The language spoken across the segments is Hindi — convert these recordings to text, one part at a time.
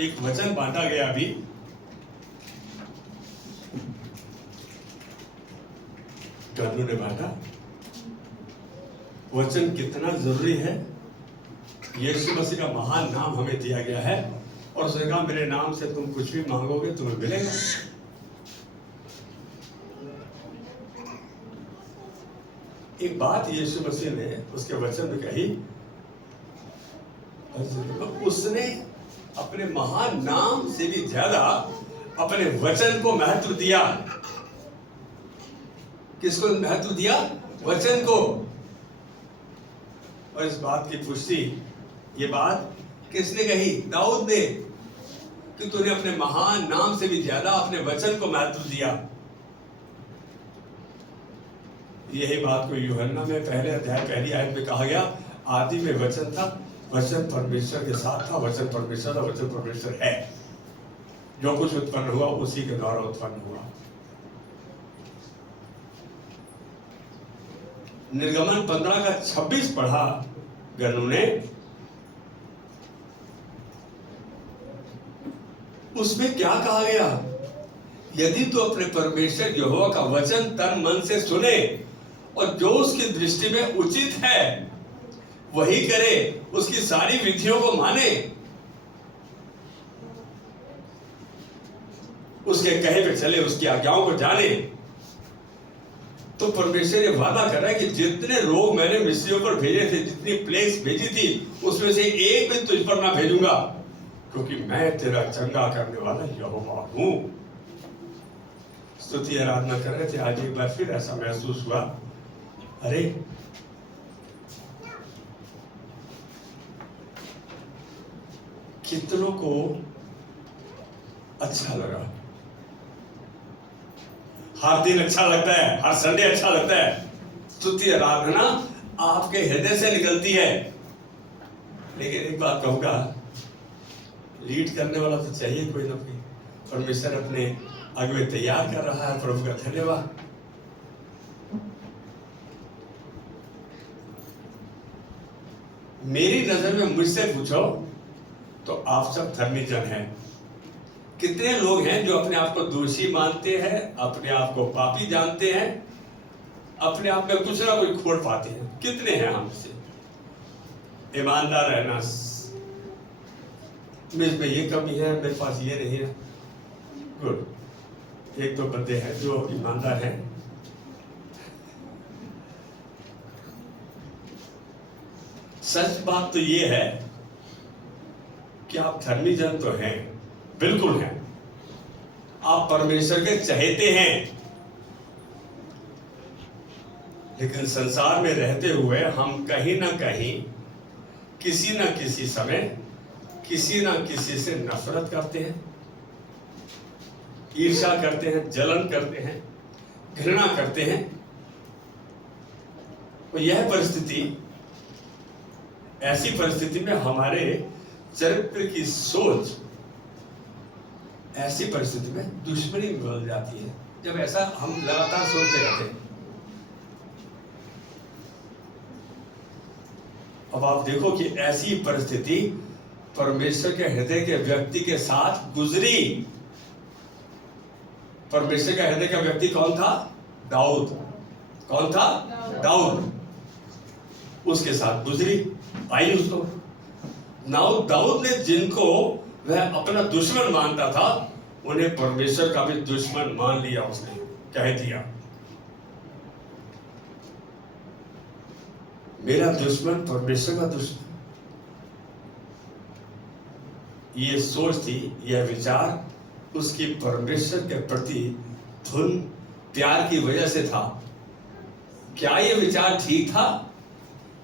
एक वचन बांटा गया अभी, गन्नू ने बांटा। वचन कितना जरूरी है। यीशु मसीह का महान नाम हमें दिया गया है और उसने कहा मेरे नाम से तुम कुछ भी मांगोगे तुम्हें मिलेगा। एक बात यीशु मसीह ने उसके वचन में कही, उसने अपने महान नाम से भी ज्यादा अपने वचन को महत्व दिया। किसको महत्व दिया? वचन को। और इस बात की पुष्टि, ये बात किसने कही? दाऊद ने, कि तूने अपने महान नाम से भी ज्यादा अपने वचन को महत्व दिया। यही बात को यूहन्ना में पहले अध्याय पहली आयत में कहा गया, आदि में वचन था, वचन परमेश्वर के साथ था, वचन परमेश्वर था, वचन परमेश्वर है। जो कुछ उत्पन्न हुआ उसी के द्वारा उत्पन्न हुआ। निर्गमन 15 का 26 पढ़ा गन्नू ने, उसमें क्या कहा गया? यदि तू अपने परमेश्वर यहोवा का वचन तन मन से सुने और जो उसकी दृष्टि में उचित है वही करे, उसकी सारी विधियों को माने, उसके कहे पे चले, उसकी आज्ञाओं को जाने, तो परमेश्वर ये वादा कर रहा है कि जितने रोग मैंने मिस्रियों पर भेजे थे, जितनी प्लेग्स भेजी थी, उसमें से एक भी तुझ पर ना भेजूंगा, क्योंकि मैं तेरा चंगा करने वाला यहोवा हूं। स्तुति आराधना कर रहे थे, आज एक बार फिर ऐसा महसूस हुआ, अरे कितनों को अच्छा लगा, हर दिन अच्छा लगता है, हर संडे अच्छा लगता है, स्तुति आराधना आपके हृदय से निकलती है। लेकिन एक बात कहूंगा, लीड करने वाला तो चाहिए कोई ना कोई। परमेश्वर अपने अगुवे तैयार कर रहा है, प्रभु का धन्यवाद। मेरी नजर में मुझसे पूछो तो आप सब धर्मी जन हैं। कितने लोग हैं जो अपने आप को दोषी मानते हैं, अपने आप को पापी जानते हैं, अपने आप में कुछ ना कुछ खोट पाते हैं? कितने हैं हमसे? ईमानदार रहना, मुझ में ये कमी है, मेरे पास ये नहीं है, गुड। एक तो बंदे हैं जो ईमानदार हैं। सच बात तो ये है कि आप धर्मी जन तो हैं, बिल्कुल हैं, आप परमेश्वर के चहेते हैं, लेकिन संसार में रहते हुए हम कहीं ना कहीं, किसी ना किसी समय, किसी ना किसी से नफरत करते हैं, ईर्ष्या करते हैं, जलन करते हैं, घृणा करते हैं। और यह परिस्थिति, ऐसी परिस्थिति में हमारे चरित्र की सोच ऐसी परिस्थिति में दुश्मनी में बदल जाती है, जब ऐसा हम लगातार सोचते रहते हैं। अब आप देखो कि ऐसी परिस्थिति परमेश्वर के हृदय के व्यक्ति के साथ गुजरी। परमेश्वर का हृदय का व्यक्ति कौन था? दाऊद। कौन था? दाऊद। उसके साथ गुजरी, आई उसको। दाऊद ने जिनको वह अपना दुश्मन मानता था, उन्हें परमेश्वर का भी दुश्मन मान लिया, उसने कह दिया मेरा दुश्मन परमेश्वर का दुश्मन। ये सोच थी, यह विचार उसकी परमेश्वर के प्रति धुन प्यार की वजह से था। क्या ये विचार ठीक था?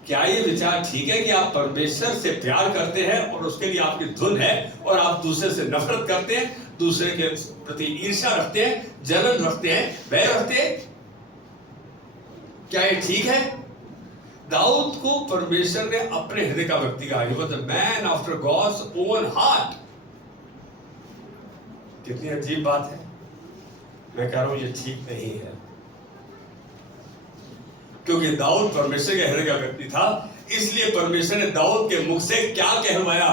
क्या ये विचार ठीक है कि आप परमेश्वर से प्यार करते हैं और उसके लिए आपकी धुन है, और आप दूसरे से नफरत करते हैं, दूसरे के प्रति ईर्ष्या रखते हैं, जलन रखते हैं, बैर रखते हैं? क्या ये ठीक है? दाऊद को परमेश्वर ने अपने हृदय का व्यक्ति कहा, he was a man after God's own heart। कितनी अजीब बात है। मैं कह रहा हूं ये ठीक नहीं है, क्योंकि दाऊद परमेश्वर के हृदय का व्यक्ति था, इसलिए परमेश्वर ने दाऊद के मुख से क्या कहलवाया?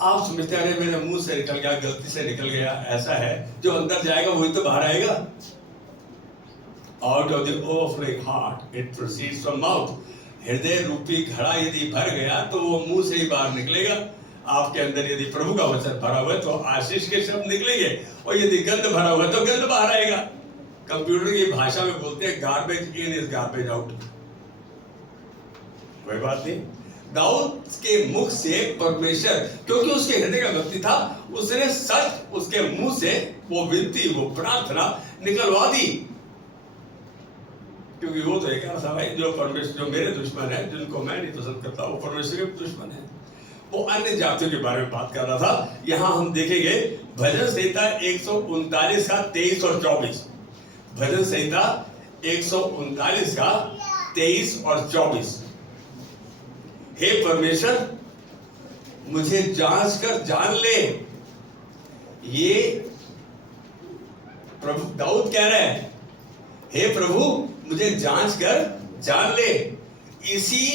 आप समझते हैं मेरे मुंह से निकल गया, गलती से निकल गया, ऐसा है। जो अंदर जाएगा वही तो बाहर आएगा। Out of the overflowing heart it proceeds from mouth. हृदय रूपी घड़ा यदि भर गया तो वो मुंह से ही बाहर निकलेगा। आपके अंदर यदि प्रभु का वचन भरा हुआ है तो आशीष के शब्द निकलेंगे, और यदि गंद भरा हुआ है तो गंद बाहर आएगा। कंप्यूटर की भाषा में बोलते हैं garbage in is garbage out. कोई बात नहीं। दाऊद के मुख से परमेश्वर, क्योंकि उसके हृदय का व्यक्ति था, उसने सच उसके मुंह से वो विनती, वो प्रार्थना निकलवा दी। क्योंकि वो तो एक ऐसा भाई जो परमेश्वर, जो मेरे दुश्मन है, जिनको मैं नहीं पसंद करता, वो परमेश्वर के दुश्मन है। वो अन्य जातियों के बारे में बात कर रहा था। यहां हम देखेंगे भजन संहिता 139 का 23 और 24। भजन संहिता 139 का 23 और 24। हे परमेश्वर, मुझे जांच कर जान ले। ये प्रभु दाऊद कह रहे हैं, हे प्रभु मुझे जांच कर जान ले। इसी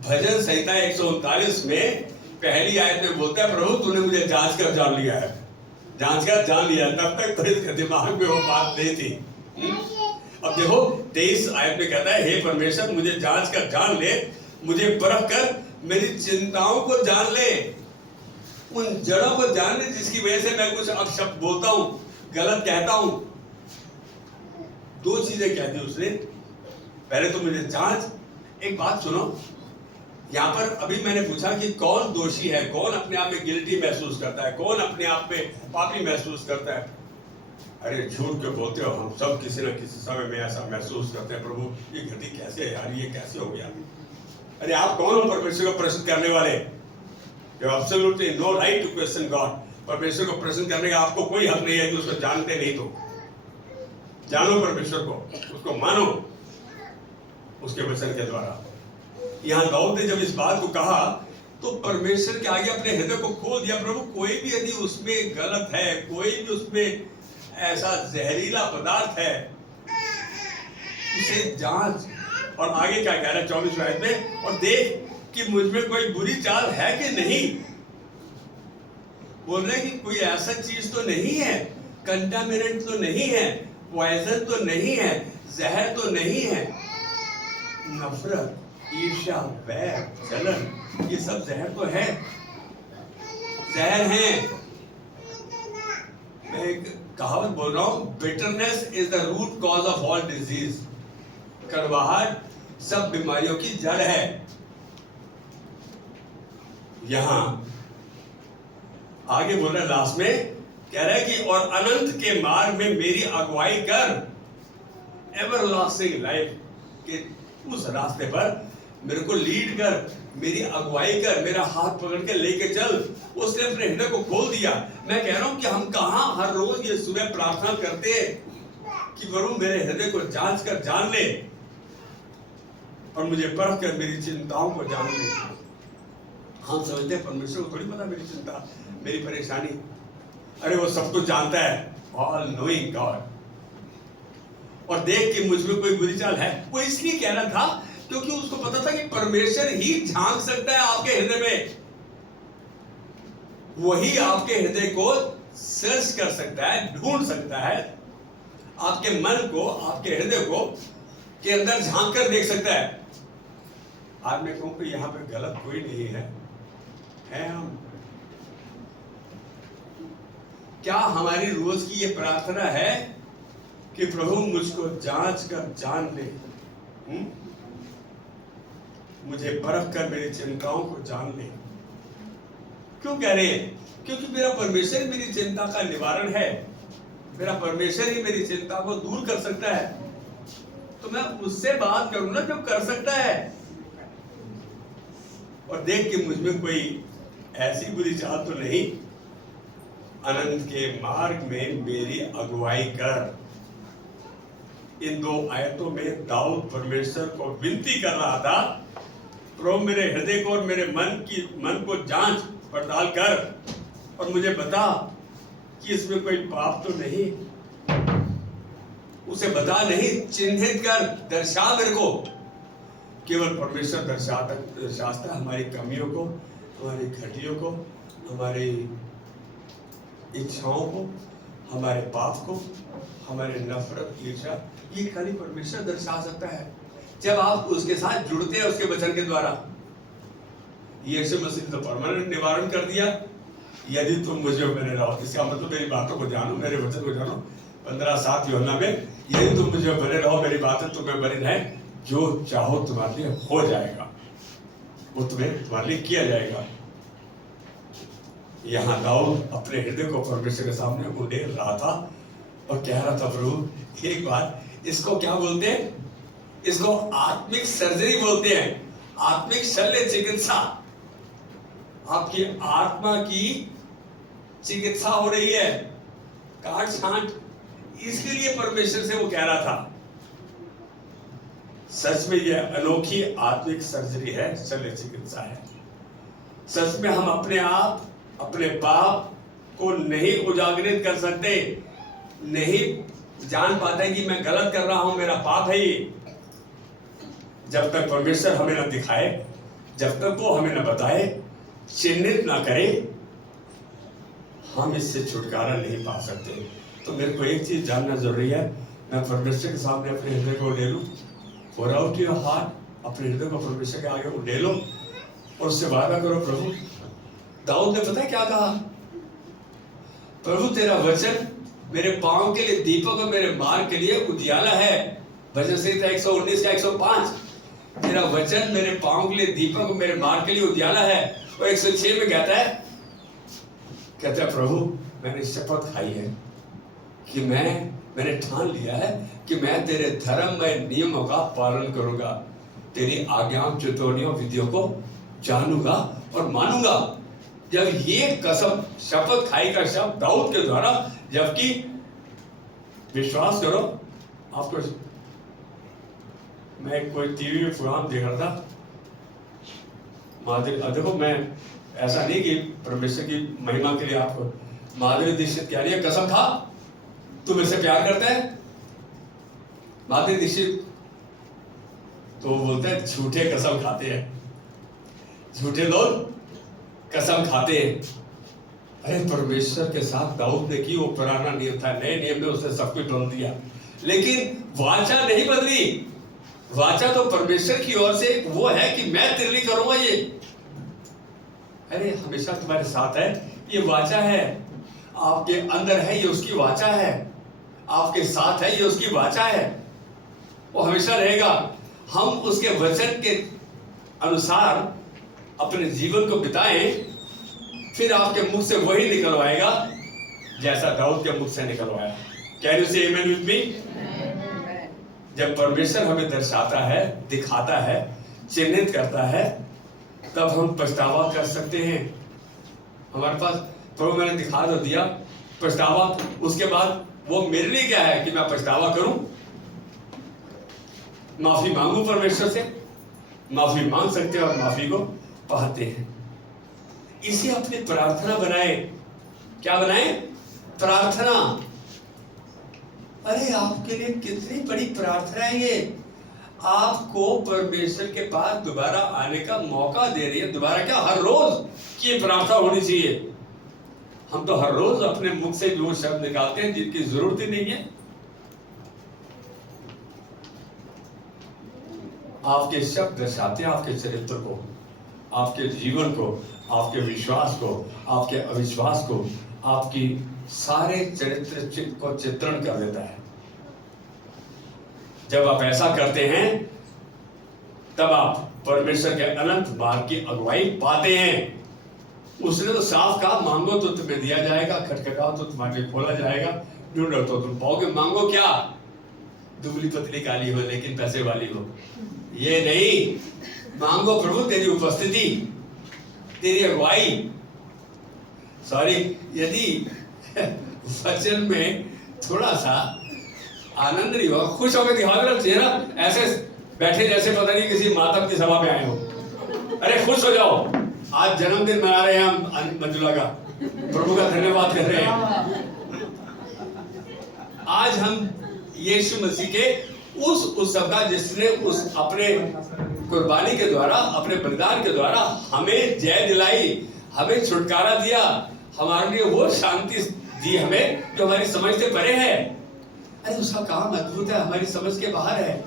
भजन संहिता 139 में पहली आयत में बोलता है, प्रभु तूने मुझे जांच कर जान लिया है। जांच कर जान लिया, तब तक तो इसके दिमाग में वो बात नहीं थी। अब देखो 23 आयत में कहता है, हे परमेश्वर मुझे जांच कर जान ले, मुझे परख कर मेरी चिंताओं को जान ले। उन जड़ों को जान ले जिसकी वजह से मैं कुछ अपशब्द बोलता हूं, गलत कहता हूं। दो चीजें कह दी उसने। पहले तो मुझे जांच। एक बात सुनो, यहां पर अभी मैंने पूछा कि कौन दोषी है, कौन अपने आप में गिल्टी महसूस करता है, कौन अपने आप में पापी महसूस करता है। अरे झूठ क्यों बोलते हो, हम सब किसी न किसी समय में ऐसा महसूस करते हैं। प्रभु ये घटी कैसे है यार, ये कैसे हो गया। अरे आप कौन हो परमेश्वर को प्रश्न करने वाले? You have absolutely no right to question God। परमेश्वर को प्रश्न करने का आपको कोई हक नहीं है कि उसको जानते नहीं तो जानो परमेश्वर को, उसको मानो उसके वचन के द्वारा। यहाँ दाऊद ने जब इस बात को कहा तो परमेश्वर के आगे अपने हृदय को खोल दिया। प्रभु कोई भी यदि उसमें गलत है, कोई भी उसमें ऐसा जहरीला पदार्थ है, उसे जांच। और आगे क्या कह रहा है 24 आयत में, और देख कि मुझ में कोई बुरी चाल है कि नहीं। बोल रहे कि कोई ऐसा चीज तो नहीं है, कंटामिनेंट तो नहीं है, पॉइजन तो नहीं है, जहर तो नहीं है। नफरत, ईर्ष्या, वैर, जलन, ये सब जहर तो है, जहर है। मैं एक कहावत बोल रहा हूं, bitterness is the root cause of all disease. कड़वाहट सब बीमारियों की जड़ है। यहां आगे बोल रहा है, लास्ट में कह रहा है कि और अनंत के मार्ग में मेरी अगुवाई कर, एवरलास्टिंग लाइफ के उस रास्ते पर मेरे को लीड कर, मेरी अगुवाई कर, मेरा हाथ पकड़ के लेके चल। उसने अपने हृदय को खोल दिया। मैं कह रहा हूं कि हम कहां हर रोज ये सुबह प्रार्थना करते हैं कि प्रभु मेरे हृदय को जांच कर जान ले और मुझे परख कर मेरी चिंताओं को जान ले। हम समझते हैं परमेश्वर को थोड़ी पता मेरी चिंता, मेरी परेशानी। अरे वो सब कुछ जानता है, ऑल नोइंग गॉड। और देख कि मुझ में कोई बुरी चाल है। वो इसलिए कह रहा था क्योंकि उसको पता था कि परमेश्वर ही झांक सकता है आपके हृदय में। वही आपके हृदय को सर्च कर सकता है, ढूंढ सकता है, आपके मन को, आपके हृदय को के अंदर झांक कर देख सकता है। आज मैं कहूं कि यहां पे गलत कोई नहीं है हम। क्या हमारी रोज की ये प्रार्थना है कि प्रभु मुझको जांच कर जान ले, मुझे परख कर मेरी चिंताओं को जान ले। क्यों कह रहे हैं? क्योंकि मेरा परमेश्वर मेरी चिंता का निवारण है। मेरा परमेश्वर ही मेरी चिंता को दूर कर सकता है। तो मैं उससे बात करूं ना जो कर सकता है। और देख कि मुझ में कोई ऐसी बुरी चाल तो नहीं। अनंत के मार्ग में मेरी अगुवाई कर। इन दो आयतों में दाऊद परमेश्वर को विनती कर रहा था, प्रभु मेरे हृदय को और मेरे मन को जांच पड़ताल कर और मुझे बता कि इसमें कोई पाप तो नहीं। उसे बता नहीं, चिन्हित कर, दर्शा मेरे को। केवल परमेश्वर दर्शाता हमारी कमियों को, हमारी घटियों को, हमारी इच्छाओं को, हमारे पाप को, हमारे नफरत, ईर्ष्या, ये खाली परमेश्वर दर्शा सकता है जब आप उसके साथ जुड़ते हैं उसके वचन के द्वारा। यीशु मसीह ने तो परमानेंट निवारण कर दिया, यदि तुम मुझे बने रहो, इसका मतलब मेरी बातों को जानो, मेरे वचन को जानो। 15:7 यूहन्ना में, यदि तुम मुझे बने रहो, मेरी बातें तुम्हें बनी रहे, जो चाहो तुम्हारे लिए हो जाएगा, वो तुम्हारे लिए किया जाएगा। यहाँ दाऊद अपने हृदय को परमेश्वर के सामने उंडेल रहा था और कह रहा था, प्रभु एक बात, इसको क्या बोलते हैं? इसको आत्मिक सर्जरी बोलते हैं, आत्मिक शल्य चिकित्सा। आपकी आत्मा की चिकित्सा हो रही है, काट छांट, इसके लिए परमेश्वर से वो कह रहा था। सच में यह अनोखी आत्मिक सर्जरी है, शल्य चिकित्सा है। सच में हम अपने आप, अपने पाप को नहीं उजागरित कर सकते, नहीं जान पाते कि मैं गलत कर रहा हूं, मेरा पाप है ये, जब तक परमेश्वर हमें न दिखाए, जब तक वो हमें न बताए, चिन्हित ना करे, हम इससे छुटकारा नहीं पा सकते। तो मेरे को एक चीज जानना जरूरी है, मैं परमेश्वर के सामने अपने हृदय को उंडेलूं, pour out your heart, अपने हृदय को परमेश्वर के आगे उंडेलो और उससे वादा करो। प्रभु, दाऊद ने पता है क्या कहा? प्रभु तेरा वचन मेरे पांव के लिए दीपक और मेरे मार्ग के लिए उजियाला है। भजन संहिता 119 का 105, तेरा वचन मेरे पांव के लिए दीपक और मेरे मार्ग के लिए उजियाला है। और 106 में कहता है प्रभु मैंने शपथ खाई है कि मैंने ठान लिया है कि मैं तेरे धर्ममय नियमों का पालन करूंगा, तेरी आज्ञाओं, चितौनियों, विधियों को जानूंगा और मानूंगा। जब ये कसम, शपथ खाई का शब्द दाऊद के द्वारा, जबकि विश्वास करो, आपको, मैं कोई टीवी में प्रोग्राम देख रहा था, देखो मैं ऐसा नहीं कि परमेश्वर की महिमा के लिए आपको, माधुरी दीक्षित कह रही है कसम खा तू मेरे से प्यार करता है। माधुरी दीक्षित तो बोलते हैं झूठे कसम खाते हैं, झूठे लोग कसम खाते हैं। अरे परमेश्वर के साथ दाऊद ने की, वो पुराना नियम था, नए नियम में उसने सब कुछ बदल दिया, लेकिन वाचा नहीं बदली। वाचा तो परमेश्वर की ओर से वो है कि मैं तेरे लिए करूंगा ये, अरे हमेशा तुम्हारे साथ है, ये वाचा है, आपके अंदर है, ये उसकी वाचा है, आपके साथ है, ये उसकी वाचा है, वो हमेशा रहेगा। हम उसके वचन के अनुसार अपने जीवन को बिताएं, फिर आपके मुख से वही निकलवाएगा जैसा दाऊद के मुख से निकलवाया। कैन यू से आमेन विद मी? जब परमेश्वर हमें दर्शाता है, दिखाता है, चिन्हित करता है, तब हम पछतावा कर सकते हैं। हमारे पास प्रभु मैंने दिखा तो दिया पछतावा, उसके बाद वो मेरे लिए क्या है कि मैं पछतावा करूं, माफी मांगू परमेश्वर से। माफी मांग सकते हैं और माफी को पाते हैं। इसे अपनी प्रार्थना बनाए। क्या बनाए? प्रार्थना। अरे आपके लिए कितनी बड़ी प्रार्थना है ये, आपको परमेश्वर के पास दोबारा आने का मौका दे रही है। दोबारा क्या, हर रोज ये प्रार्थना होनी चाहिए। हम तो हर रोज अपने मुख से वो शब्द निकालते हैं जिनकी जरूरत ही नहीं है। आपके शब्द दर्शाते हैं आपके चरित्र को, आपके जीवन को, आपके विश्वास को, आपके अविश्वास को, आपकी सारे चरित्र को चित्रण कर देता है। जब आप ऐसा करते हैं तब आप परमेश्वर के अनंत मार्ग की अगुवाई पाते हैं। उसने तो साफ कहा, मांगो तो तुम्हें दिया जाएगा, खटखटाओ तो तुम्हारे लिए खोला जाएगा, ढूंढो तो तुम पाओगे। मांगो क्या? दुबली पतली काली हो लेकिन पैसे वाली हो, ये नहीं। मांगो प्रभु तेरी उपस्थिति, तेरी अगुवाई। सॉरी, यदि वचन में थोड़ा सा आनंद नहीं होगा, खुश होकर दिखा दो चेहरा, ऐसे बैठे जैसे पता नहीं किसी मातम की सभा में आए हो। अरे खुश हो जाओ, आज जन्मदिन मना रहे हैं हम मंजुला का, प्रभु का धन्यवाद कर रहे हैं। आज हम यीशु मसीह के उस उत्सव का, जिसने उस अपने कुर्बानी के द्वारा, अपने बलिदान के द्वारा हमें जय दिलाई, हमें छुटकारा दिया, हमारे लिए वो शांति दी हमें जो हमारी समझ से परे है। अरे उसका काम अद्भुत है, हमारी समझ के बाहर है।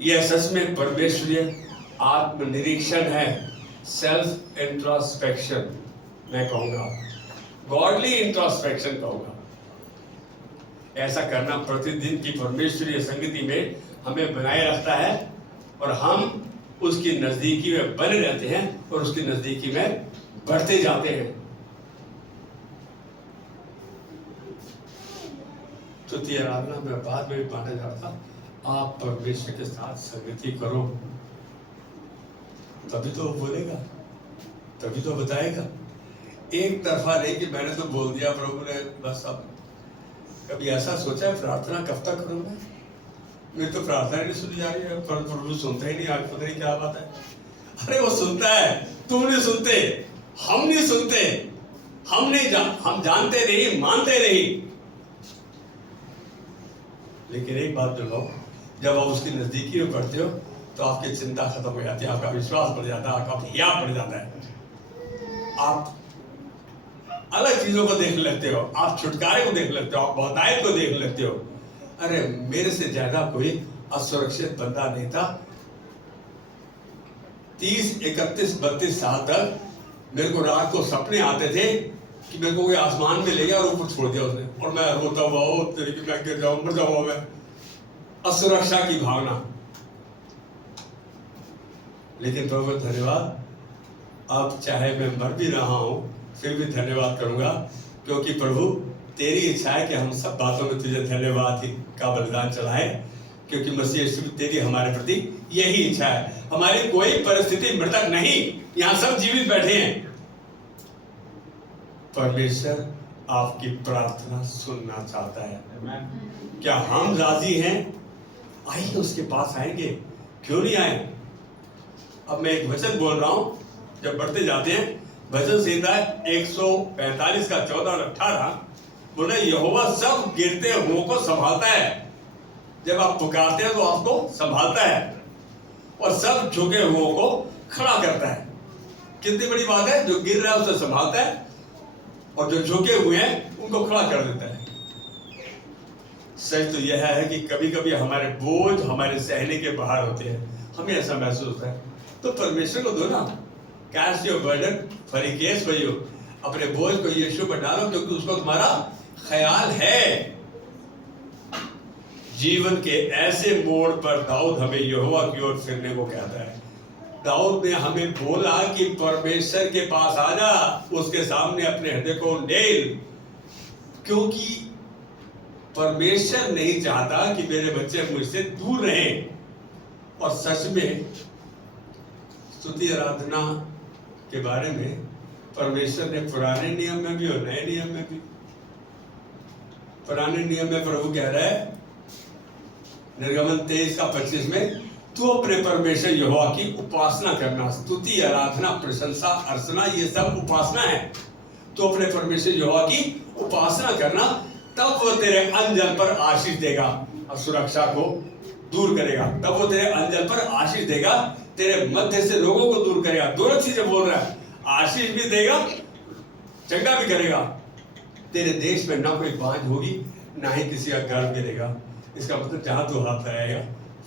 यह सच में परमेश्वरीय आत्मनिरीक्षण है, सेल्फ इंट्रोस्पेक्शन मैं कहूंगा, गॉडली इंट्रोस्पेक्शन कहूंगा। ऐसा करना प्रतिदिन की परमेश्वरीय संगति में हमें बनाए रखता है और हम उसकी नजदीकी में बने रहते हैं और उसकी नजदीकी में बढ़ते जाते हैं। तृतीय आराधना में बाद में भी माना जाता, आप परमेश्वर के साथ संगति करो, तभी तो वो बोलेगा, तभी तो बताएगा। एक तरफा नहीं कि मैंने तो बोल दिया प्रभु ने बस। अब कभी ऐसा सोचा है प्रार्थना कब तक करूंगा, मेरी तो प्रार्थना नहीं सुनी जा रही है, पर प्रभु सुनता ही नहीं, आज पता नहीं क्या बात है। अरे वो सुनता है, तुम नहीं सुनते, हम नहीं सुनते, हम जानते नहीं, मानते नहीं। लेकिन एक बात जो लो, जब आप उसकी नजदीकी में बढ़ते हो तो आपकी चिंता खत्म हो जाती है, आपका विश्वास बढ़ जाता है, आपका हियाव बढ़ जाता है। आप अलग चीजों को देख लेते हो, आप छुटकारे को देख लेते हो, आप बहुतायत को देख लेते हो। अरे मेरे से ज्यादा कोई असुरक्षित बंदा नहीं था। 30, 31, 32 साल तक मेरे को रात को सपने आते थे कि मेरे को कोई आसमान में ले गया और ऊपर छोड़ दिया उसने, और मैं रोता हुआ तेरे की मैं गिर जाऊं, मर जाऊंगा मैं। असुरक्षा की भावना। लेकिन प्रभु धन्यवाद, अब चाहे मैं मर भी रहा हूं फिर भी धन्यवाद करूंगा, क्योंकि प्रभु तेरी इच्छा है कि हम सब बातों में तुझे धन्यवाद का बलिदान चढ़ाएं, क्योंकि मसीह यीशु तेरी हमारे प्रति यही इच्छा है। हमारी कोई परिस्थिति मृतक नहीं, यहां सब जीवित बैठे हैं। परमेश्वर आपकी प्रार्थना सुनना चाहता है। क्या हम राजी हैं? आइए उसके पास आएंगे, क्यों नहीं आए? अब मैं एक वचन बोल रहा हूं, जब बढ़ते जाते हैं, भजन संहिता 145 का 14 और 18 बोला, यहोवा सब गिरते हुओं को संभालता है। जब आप पुकारते हैं तो आपको संभालता है और सब झुके हुओं को खड़ा करता है। कितनी बड़ी बात है, जो गिर रहा है उसे संभालता है और जो झुके हुए हैं उनको खड़ा कर देता है। सच तो यह है कि कभी कभी हमारे बोझ हमारे सहने के बाहर होते हैं, हमें ऐसा महसूस होता है, तो परमेश्वर को दो ना। Cast your burden for he cares for you। अपने बोझ को यीशु पर डालो, क्योंकि उसको तुम्हारा ख्याल है। जीवन के ऐसे मोड़ पर दाऊद हमें यहोवा की ओर फिरने को कहता है। दाऊद ने हमें बोला कि परमेश्वर के पास आ जा, उसके सामने अपने हृदय को डेल, क्योंकि परमेश्वर नहीं चाहता कि मेरे बच्चे मुझसे दूर रहें। और सच में स्तुति आराधना के बारे में परमेश्वर ने पुराने नियम में भी और नए नियम में भी, पुराने नियम में प्रभु कह रहा है निर्गमन 23 का 25 में, तू अपने परमेश्वर यहोवा की उपासना करना। स्तुति आराधना प्रशंसा अर्चना ये सब उपासना है। तो अपने परमेश्वर यहोवा की उपासना करना, तब वो तेरे अनजन पर आशीष देगा और सुरक्षा को दूर करेगा। तब वो तेरे अनजन पर आशीष देगा, तेरे मध्य से लोगों को दूर करेगा। दोनों चीजें बोल रहा है, आशीष भी देगा, चंगा भी करेगा। तेरे देश में ना कोई बांझ होगी, ना ही किसी का गर्भ गिरेगा। इसका मतलब जहां तू हाथ लगाएगा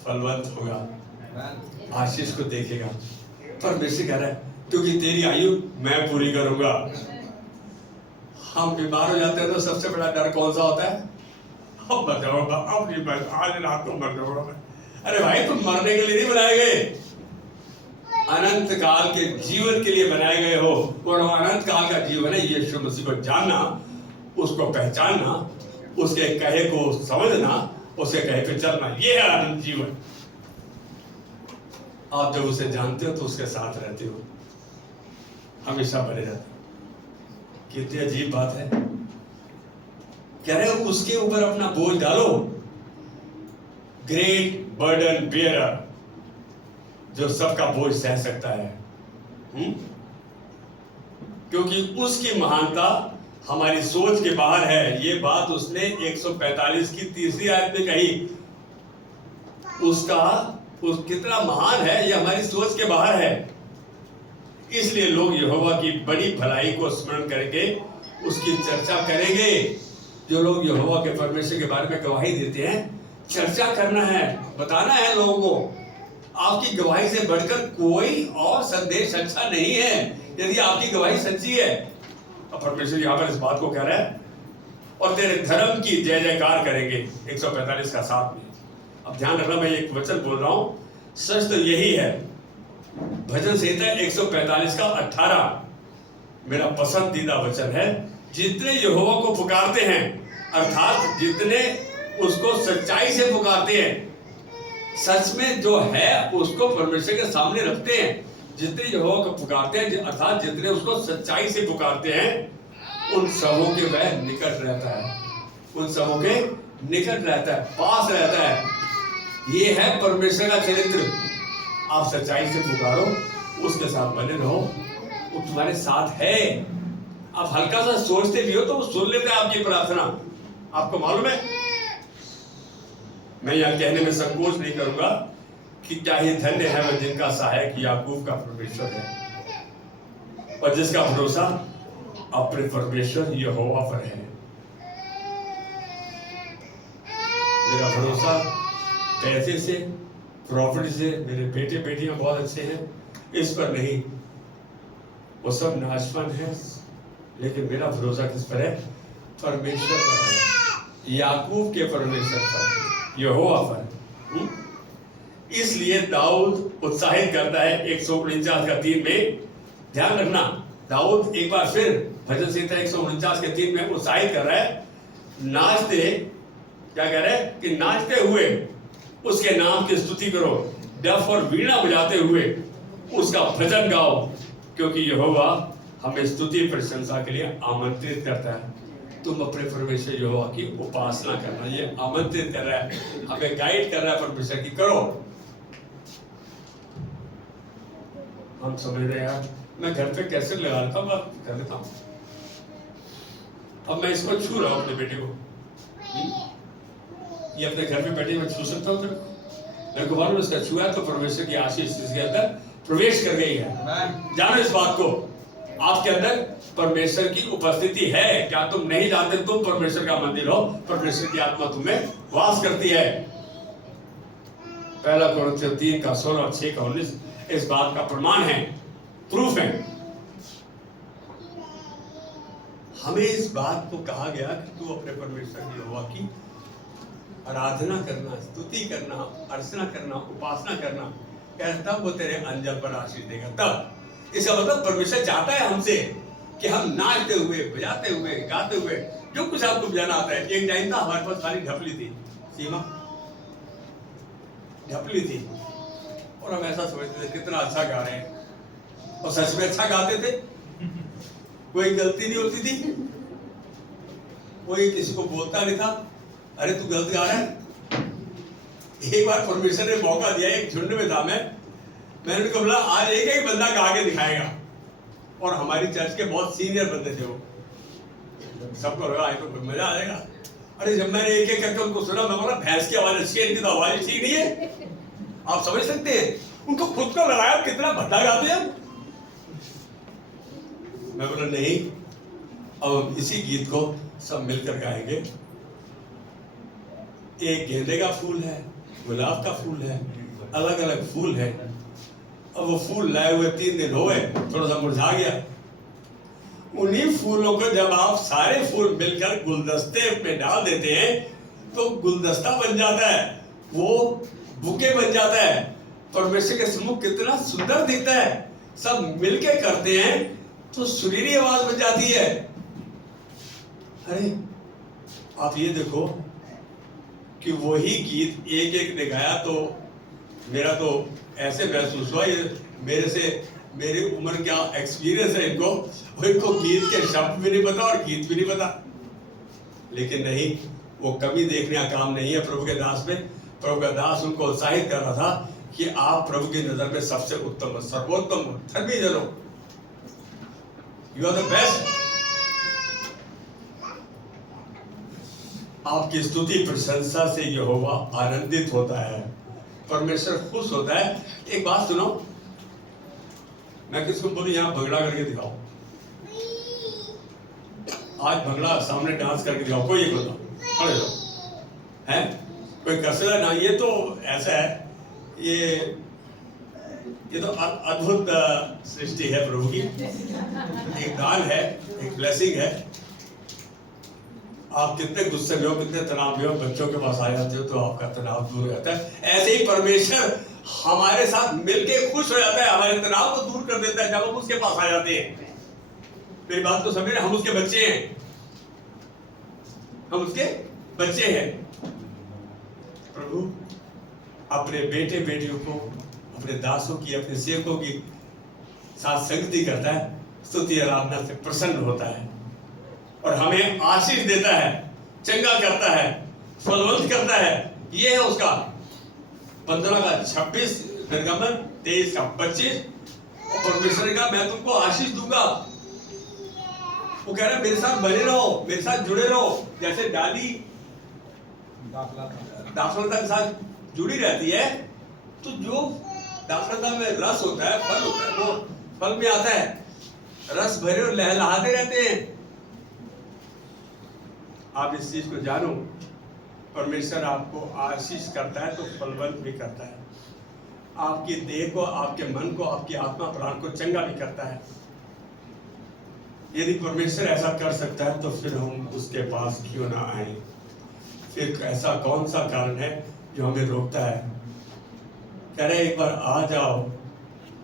फलवंत होगा, आशीष को देखेगा। परमेश्वर कह रहा है, क्योंकि तेरी आयु मैं पूरी करूंगा। हम बीमार हो जाते हैं तो सबसे बड़ा डर कौन सा होता है? अब मर जाऊंगा, अब नहीं, मैं आज रात को मर जाऊंगा मैं। अरे भाई, तुम मरने के लिए नहीं बनाए गए, अनंत काल के जीवन के लिए बनाए गए हो। और अनंत काल का जीवन है यीशु मसीह को जानना, उसको पहचानना, उसके कहे को समझना, उसके कहे पे चलना। ये है अनंत जीवन। आप जब उसे जानते हो तो उसके साथ रहते हो, हमेशा बने रहते हो। कितनी अजीब बात है। कह रहे हो उसके ऊपर अपना बोझ डालो, ग्रेट बर्डन बेयरर, जो सबका बोझ सह सकता है। क्योंकि उसकी महानता हमारी सोच के बाहर है। ये बात उसने 145 की 3री आयत में कही। उसका कितना महान है, ये हमारी सोच के बाहर है। इसलिए लोग यहोवा की बड़ी भलाई को स्मरण करके उसकी चर्चा करेंगे। जो लोग यहोवा के परमेश्वर के बारे में गवाही देते हैं, चर्चा करना है, बताना है लोगों को। आपकी गवाही से बढ़कर कोई और संदेश अच्छा नहीं है यदि आपकी गवाही सच्ची है। अब परमेश्वर यहाँ पर इस बात को कह रहा है, और तेरे धर्म की जय जयकार करेंगे। 145 का 7 में। अब ध्यान रखना, मैं एक वचन बोल रहा हूं, सच तो यही है। भजन संहिता 145 का 18 मेरा पसंदीदा वचन है। जितने यहोवा को पुकारते हैं, अर्थात जितने उसको सच्चाई से पुकारते हैं, सच में जो है उसको परमेश्वर के सामने रखते हैं, जितने यहोवा को पुकारते हैं, अर्थात जितने उसको सच्चाई से पुकारते हैं, उन सबों के वह निकट रहता है। उन सबों के निकट रहता है, पास रहता है। ये है परमेश्वर का चरित्र। आप सच्चाई से पुकारो, उसके साथ बने रहो, वो तुम्हारे साथ है। आप हल्का सा सोचते भी हो तो वो सुन लेता है आपकी प्रार्थना। आपको मालूम है, मैं यह कहने में संकोच नहीं करूंगा कि क्या ही धन्य है वह जिनका सहायक याकूब का परमेश्वर है और जिसका भरोसा अपने परमेश्वर यहोवा पर है। मेरा भरोसा पैसे से, प्रॉपर्टी से, मेरे बेटे बेटियां बहुत अच्छे हैं, इस पर नहीं। वो सब नाशवान है, लेकिन मेरा भरोसा किस पर है? परमेश्वर पर है, याकूब के परमेश्वर पर, यहोवा पर। इसलिए दाऊद उत्साहित करता है 149 का 3 में। ध्यान रखना, दाऊद एक बार फिर भजन संहिता 149 के 3 में उत्साहित कर रहा है, नाचते, क्या कह रहा है कि नाचते हुए उसके नाम की स्तुति करो, डफ और वीणा बजाते हुए उसका भजन गाओ, क्योंकि यहोवा हमें स्तुति प्रशंसा के लिए आमंत्रित करता है। तुम अपने परमेश्वर यहोवा की उपासना करना, ये आमंत्रित कर रहा है, हमें गाइड कर रहा है परमेश्वर की, करो। हम समझ रहे हैं, मैं घर पे कैसे लगा लेता हूँ, बात कर लेता हूँ। अब मैं इसको छू रहा हूँ अपने बेटे को, ये अपने घर पे बैठे मैं छू सकता हूँ? मेरे को मालूम इसका छुआ तो परमेश्वर की आशीष इसके अंदर प्रवेश कर गई है। जानो इस बात को, आपके अंदर परमेश्वर की उपस्थिति है। क्या तुम नहीं जानते तुम परमेश्वर का मंदिर हो? परमेश्वर की आत्मा तुम्हें वास करती है। पहला कोरिन्थियों 3 का 16 और 6 का 19 इस बात का प्रमाण है, प्रूफ है। हमें इस बात को कहा गया कि तू अपने परमेश्वर यहोवा की आराधना करना, स्तुति करना, अर्चना करना, उपासना करना, तब वो तेरे अंजल पर आशीष देगा। तब इसका मतलब परमेश्वर चाहता है हमसे कि हम नाचते हुए, बजाते हुए, गाते हुए, जो कुछ आपको बजाना आता है। एक टाइम था हमारे पास सारी ढपली थी, सीमा ढपली थी, और हम ऐसा समझते थे कितना अच्छा गा रहे हैं, और सच में अच्छा गाते थे, कोई गलती नहीं होती थी, कोई किसी को बोलता नहीं था, अरे तू गलत गा रहा है। एक बार परमेश्वर ने मौका दिया, एक झुंड में था मैंने उनको बोला आज एक एक बंदा गा के दिखाएगा, और हमारी चर्च के बहुत सीनियर बंदे थे वो, सबको लगा तो मजा आ जाएगा। अरे जब मैंने एक एक करके उनको सुना, मैं बोला भैंस की आवाज अच्छी है, इनकी तो आवाज ठीक नहीं है। आप समझ सकते हैं, उनको खुद को लगाया कितना भद्दा गाते हैं। मैं बोला नहीं, अब इसी गीत को सब मिलकर गाएंगे। एक गेंदे का फूल है, गुलाब का फूल है, अलग अलग फूल है। अब वो फूल लाए हुए 3 दिन हो गए, थोड़ा सा मुरझा गया। उन्हीं फूलों को जब आप सारे फूल मिलकर गुलदस्ते में डाल देते हैं तो गुलदस्ता बन जाता है, वो बुके बन जाता है। परमेश्वर के सम्मुख कितना सुंदर दिखता है। सब मिलके करते हैं तो सुरीली आवाज बन जाती है। अरे आप ये देखो कि वही गीत एक एक ने गाया, तो मेरा तो ऐसे महसूस हुआ ये मेरी उम्र क्या एक्सपीरियंस है इनको, और इनको गीत के शब्द भी नहीं पता और गीत भी नहीं पता। लेकिन नहीं, वो कमी देखने का काम नहीं है प्रभु के दास में। प्रभु का दास उनको उत्साहित कर रहा था कि आप प्रभु की नजर में सबसे उत्तम, सर्वोत्तम, धर्मी जनो, यू आर द बेस्ट। आपकी स्तुति प्रशंसा से यहोवा आनंदित होता है, परमेश्वर खुश होता है। एक बात सुनो, मैं किसको बोलूं यहाँ भंगड़ा करके दिखाओ, आज भंगड़ा सामने डांस करके दिखाओ, कोई एक बताओ, खड़े हो हैं, कोई कसरा ना। ये तो ऐसा है, ये तो अद्भुत सृष्टि है प्रभु की, एक दान है, एक ब्लेसिंग है। आप कितने गुस्से में हो, कितने तनाव में हो, बच्चों के पास आ जाते हो तो आपका तनाव दूर हो जाता है। ऐसे ही परमेश्वर हमारे साथ मिलके खुश हो जाता है, हमारे तनाव को दूर कर देता है जब हम उसके पास आ जाते हैं। मेरी बात को समझ रहे, हम उसके बच्चे हैं, हम उसके बच्चे हैं। प्रभु अपने बेटे बेटियों को, अपने दासों की, अपने सेवकों की साथ संगति करता है, स्तुति आराधना से प्रसन्न होता है और हमें आशीष देता है, चंगा करता है, फलवंत करता है। ये है उसका 15 का 26, निर्गमन 23 का 25। परमेश्वर का मैं तुमको आशीष दूंगा। वो कह रहा है मेरे साथ बने रहो, मेरे साथ जुड़े रहो। जैसे दादी दाखलता के साथ जुड़ी रहती है, तो जो दाखलता में रस होता है, फल होता है, वो फल में आता है, रस भरे और लहलहाते रहते हैं। आप इस चीज को जानो, परमेश्वर आपको आशीष करता है तो फलवंत भी करता है, आपकी देह को, आपके मन को, आपकी आत्मा प्राण को चंगा भी करता है। यदि परमेश्वर ऐसा कर सकता है तो फिर हम उसके पास क्यों ना आए? फिर ऐसा कौन सा कारण है जो हमें रोकता है? कह रहे एक बार आ जाओ।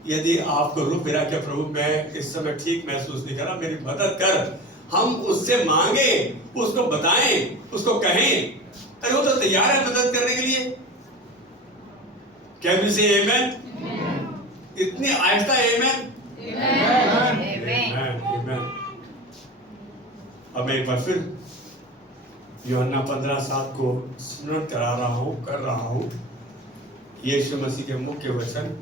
यदि आपको रुक गिरा कि प्रभु मैं इस समय ठीक महसूस नहीं कर रहा, मेरी मदद कर, हम उससे मांगे, उसको बताएं, उसको कहें, अरे वो तो तैयार है मदद करने के लिए। कैन वी से आमेन? इतनी आहिस्ता आमेन? आमेन। अब मैं एक बार फिर यूहन्ना 15:7 को स्मरण कर रहा हूं। यीशु मसीह के मुख्य वचन।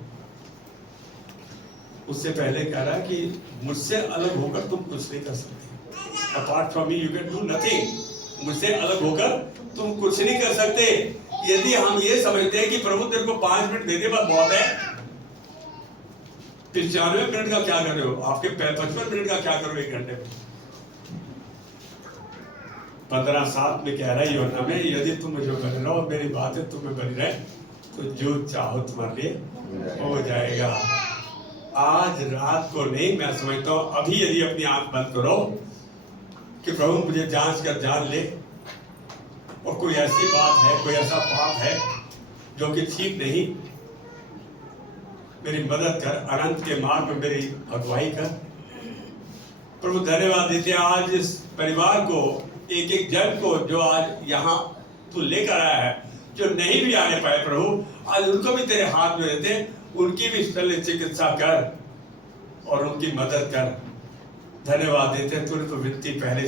उससे पहले कह रहा है कि मुझसे अलग होकर तुम कुछ नहीं कर सकते। Apart from me you can do nothing. मुझसे अलग होकर तुम कुछ नहीं कर सकते। यदि हम ये समझते हैं कि प्रभु तेरे को 5 मिनट देने बाद बहुत है, 95 मिनट का क्या कर रहे हो? आपके 55 मिनट का क्या करो 1 घंटे में? 15:7 में कह रहा है यूहन्ना में, यदि तुम मुझे बने रहो और मेरी बातें तुम्हें बनी रहे तो जो चाहो तुम्हारे लिए हो जाएगा। आज रात को नहीं, मैं समझता हूं अभी यदि अपनी आंख बंद करो कि प्रभु मुझे जांच कर जान ले, और कोई ऐसी बात है, कोई ऐसा पाप है जो कि ठीक नहीं, मेरी मदद कर, अनंत के मार्ग में मेरी अगुवाई कर। प्रभु धन्यवाद देते हैं आज इस परिवार को, एक एक जन को जो आज यहाँ तू लेकर आया है, जो नहीं भी आने पाए प्रभु, आज उनको भी तेरे हाथ में देते, उनकी भी शल्य चिकित्सा कर और उनकी मदद कर। धन्यवाद देते हैं, तूने तो विनती पहले